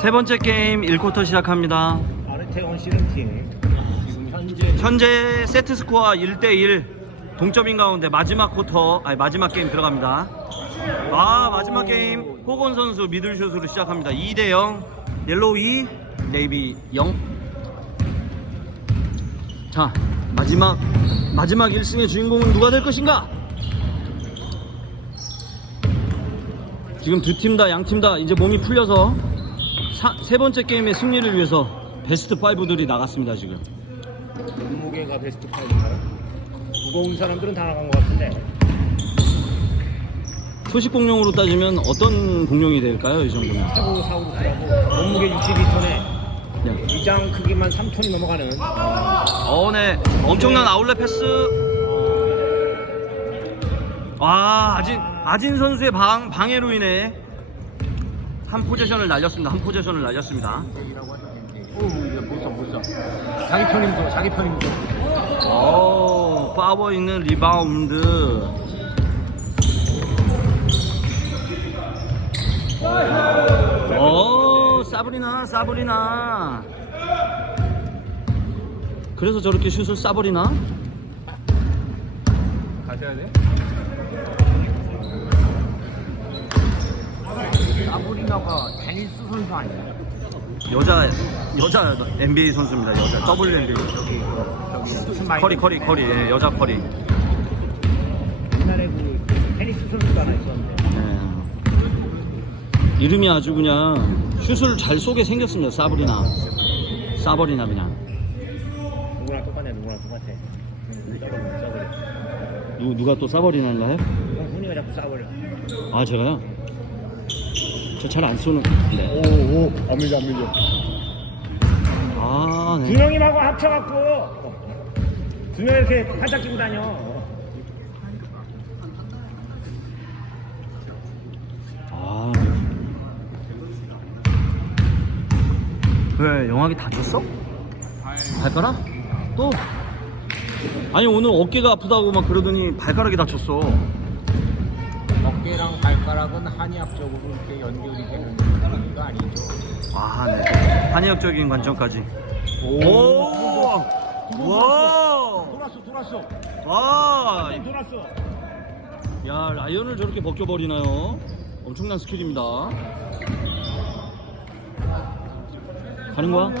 세 번째 게임 1쿼터 시작합니다. 아르테온 씨는 팀 지금 현재 현재 세트 스코어 1대1 동점인 가운데 마지막 쿼터 아니 마지막 게임 들어갑니다. 아 마지막 게임 호건 선수 미들슛으로 시작합니다. 2대0 옐로우 2 네이비 0. 자 마지막 마지막 1승의 주인공은 누가 될 것인가? 지금 두 팀 다 양 팀 다 이제 몸이 풀려서 사- 세 번째 게임의 승리를 위해서 베스트 5들이 나갔습니다 지금. 몸무게가 베스트 5인가요? 무거운 사람들은 다 나간 것 같은데 초식 공룡으로 따지면 어떤 공룡이 될까요 이 정도면? 스테고사우루스라고 몸무게 62톤에 네. 위장 크기만 3톤이 넘어가는 어, 네. 엄청난 아울렛 패스. 와, 아진, 아진 선수의 방, 방해로 인해 한 포지션을 날렸습니다. 한 포지션을 날렸습니다. 오 이제 못써 못써 자기 편임소 자기 편임소 오, 파워 있는 리바운드. 오, 싸버리나, 싸버리나. 그래서 저렇게 슛을 싸버리나? 가셔야 돼? 아브리나가 테니스 선수 아니야? 여자 여자 NBA 선수입니다. 여자 WNBA. 저기 저기 무슨 말 커리 커리 커리 예, 여자 커리. 옛날에 그 테니스 선수가 하나 있었는데 예. 이름이 아주 그냥 슛을 잘 쏘게 생겼습니다. 사브리나. 사버리나 그냥. 누구랑 똑같네 누구랑 똑같아 응, 써버려 써버려 누, 누가 또 사버리나인가요? 훈이가 자꾸 싸버려 아 제가요? 저 잘 안 쏘는. 네. 오오 안 밀려 안 밀려 아두 네. 명이하고 합쳐갖고 두명 이렇게 활짝 끼고 다녀 아. 왜 영학이 다쳤어? 발가락? 또? 아니 오늘 어깨가 아프다고 막 그러더니 발가락이 다쳤어. 어깨랑 발가락은 한의학 적으로 이렇게 연결이 되는 그런 거 아니죠? 아, 네. 한의학적인 관점까지. 오! 와! 돌았어 돌았어 와! 돌았어 야, 라이언을 저렇게 벗겨버리나요? 엄청난 스킬입니다. 가는 거야?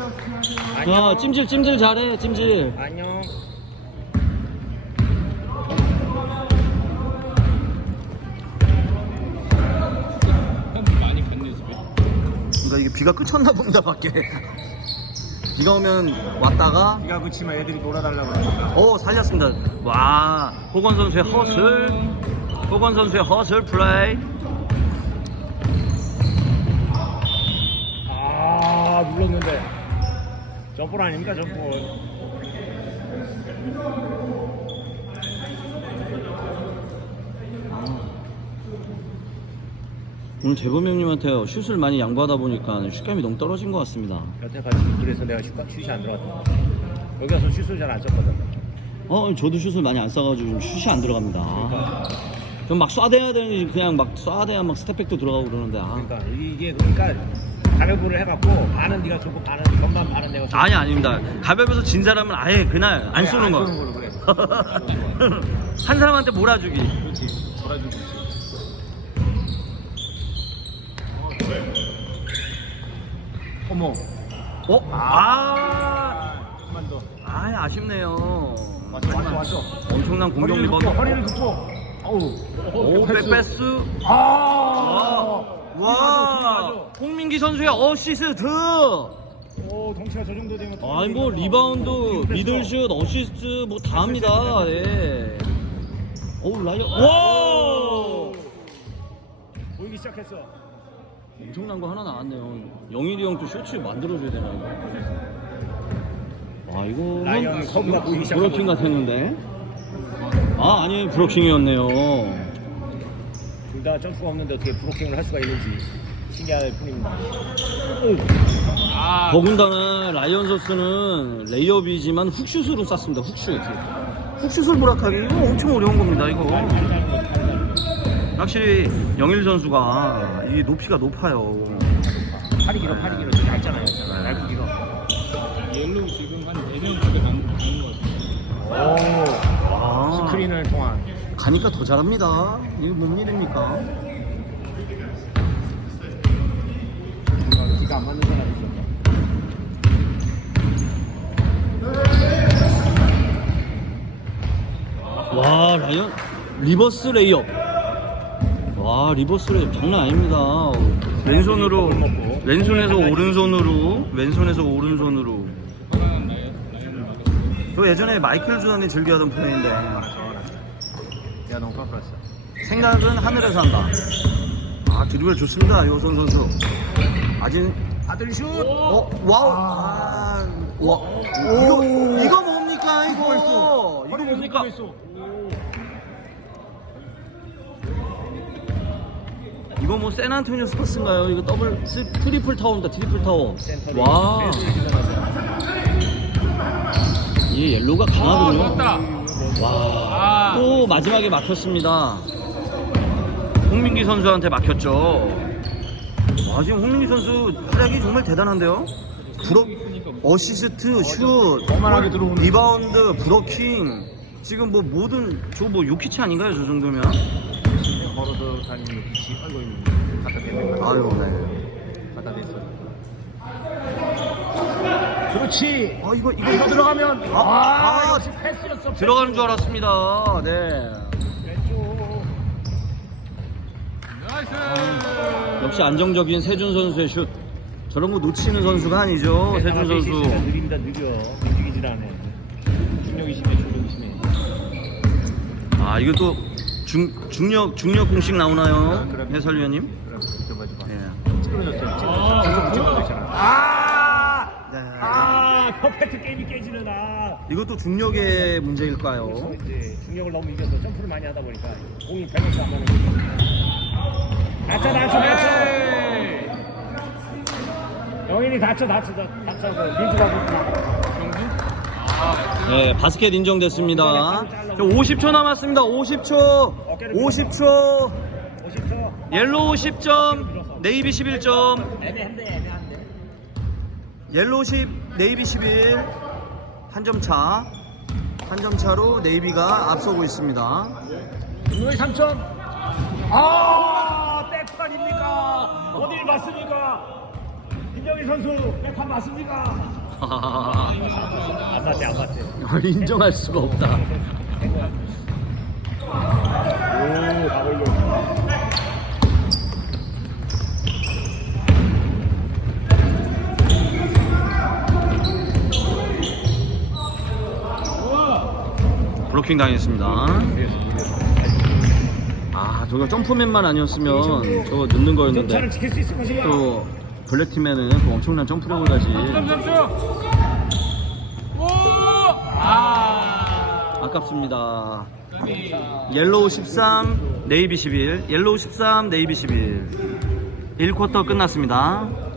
야, 찜질, 찜질 잘해, 찜질. 안녕 그러니까 이게 비가 그쳤나 봅니다, 밖에. 비가 오면 왔다가, 비가 그치면 애들이 놀아달라고 그러니까 오, 살렸습니다. 와, 호건 선수의 허슬. 호건 선수의 허슬 플레이. 아 눌렀는데 점프 아닙니까 점프 오늘 재범 형님한테 슛을 많이 양보하다 보니까 슛감이 너무 떨어진 것 같습니다. 여태까지 그래서 내가 슛, 슛이 안 들어갔던 거 여기 와서 슛을 잘 안 쳤거든 어, 저도 슛을 많이 안 쏴가지고 좀 슛이 안 들어갑니다. 좀막 쏴대야 되는 그냥 막 쏴대야 막 스텝백도 들어가고 그러는데 아. 그러니까 이게 그러니까 가위바위보를 해갖고 반은 네가 쏘고 반은 전반 반은 내가 쏘고 아니 아닙니다. 가볍에서 진 사람은 아예 그날 안 쏘는 거. 쏘는 걸로 그래 한 사람한테 몰아주기. 그렇지 돌아주고 그렇지 어머 어? 아, 한번 더아 아쉽네요. 왔어 왔어 왔어 엄청난 공격 허리를 리버. 굽고 허리를 굽고 어우 오, 백패스. 아 와, 와, 홍민기 선수의 어시스트. 오 덩치가 저 정도 되면 아니 뭐 리바운드, 미들슛, 어시스트 뭐 다 합니다. 예. 오 라이언. 와! 보이기 시작했어 엄청난 거 하나 나왔네요. 영일이 형또 쇼츠 만들어줘야 되나 이거. 와 이거 라이언 보이기 시작하고 브로킹 같았는데. 아 아니 브로킹이었네요. 둘 다 점수가 없는데 어떻게 브로킹을 할 수가 있는지 신기할 뿐입니다 아 더군다나 라이언 소스는 레이업이지만 훅슛으로 쐈습니다. 훅슛. 훅슛을 보락하기 이거 엄청 어려운 겁니다. 이거. 확실히 영일 선수가 이 높이가 높아요. 팔이 길어 팔이 길어 지금 얇잖아요 얇고 길어 옐로우 지금 한 4년 밖에 안 가는 것 같아요. 오 아, 스크린을 통한 가니까 더 잘합니다. 이거 뭔 일입니까? 기가 안 맞는 사람이 있어 와 라이언 리버스 레이업 와 리버스 레이업 장난 아닙니다. 왼손으로 밥을 먹고. 왼손에서 오른손으로 왼손에서 오른손으로. 저 예전에 마이클 조던이 즐겨하던 플레이인데. 야 너무 깜빡했어. 생각은 하늘에서 한다. 아 드리블 좋습니다 요선 선수. 아직 아들 슛! 어 와우. 아, 와 이거 이거 뭡니까 이거? 이거 뭡니까 이거 뭐 샌안토니오 스퍼스인가요? 이거 더블 스, 트리플 타워입니다. 트리플 타워. 와, 이 옐로우가 강하군요. 떴다. 와, 아. 또 마지막에 막혔습니다. 홍민기 선수한테 막혔죠. 와, 지금 홍민기 선수 활약이 정말 대단한데요. 브로, 어시스트, 슛, 들어오는 리바운드, 브로킹. 지금 뭐 모든 저 뭐 요키치 아닌가요? 저 정도면? 걸어도 다니는 빛이 아이고 있는 갖다 대는 거 아유, 네. 갖다 댔어 그렇지 아 이거 이거 이거 들어가면 아, 아, 아, 역시 패스였어 들어가는 줄 알았습니다. 네. 왼쪽 나이스! 역시 안정적인 세준 선수의 슛. 저런 거 놓치는 선수가 아니죠. 세준 선수. 느린다 느려 움직이질 않아 중력이 심해 중력이 심해 아또 중, 중력 중력 공식 나오나요? 아, 그럼요. 해설위원님? 그럼 예. 계속 있잖아 아! 네. 아 퍼펙트 게임이 깨지는 아 이것도 중력의 문제일까요? 이제 중력을 너무 이겨서 점프를 많이 하다 보니까 공이 밸런스 안 맞는 거죠 낮춰 낮춰 낮춰 에이! 영인이 다쳐 다쳐 다쳐 그 민트가 붙고 경준? 네, 바스켓 인정됐습니다. 자, 50초 남았습니다. 50초. 50초. 50초 옐로우 10점, 네이비 11점. 애매한데 애매한데 옐로우 10, 네이비 11. 한 점 차. 한 점 차로 네이비가 앞서고 있습니다. 김노희 3점 아 백판입니까 어딜 맞습니까 김정희 선수 백판 맞습니까 안 맞대 안 맞대 인정할 수가 없다. 블로킹 당했습니다. 아, 저거 점프맨만 아니었으면 저거 넣는 거였는데 또 블랙팀에는 또 엄청난 점프력을 가진 3점! 오! 아! 아깝습니다. 옐로우 13, 네이비 11. 옐로우 13, 네이비 11. 1쿼터 끝났습니다.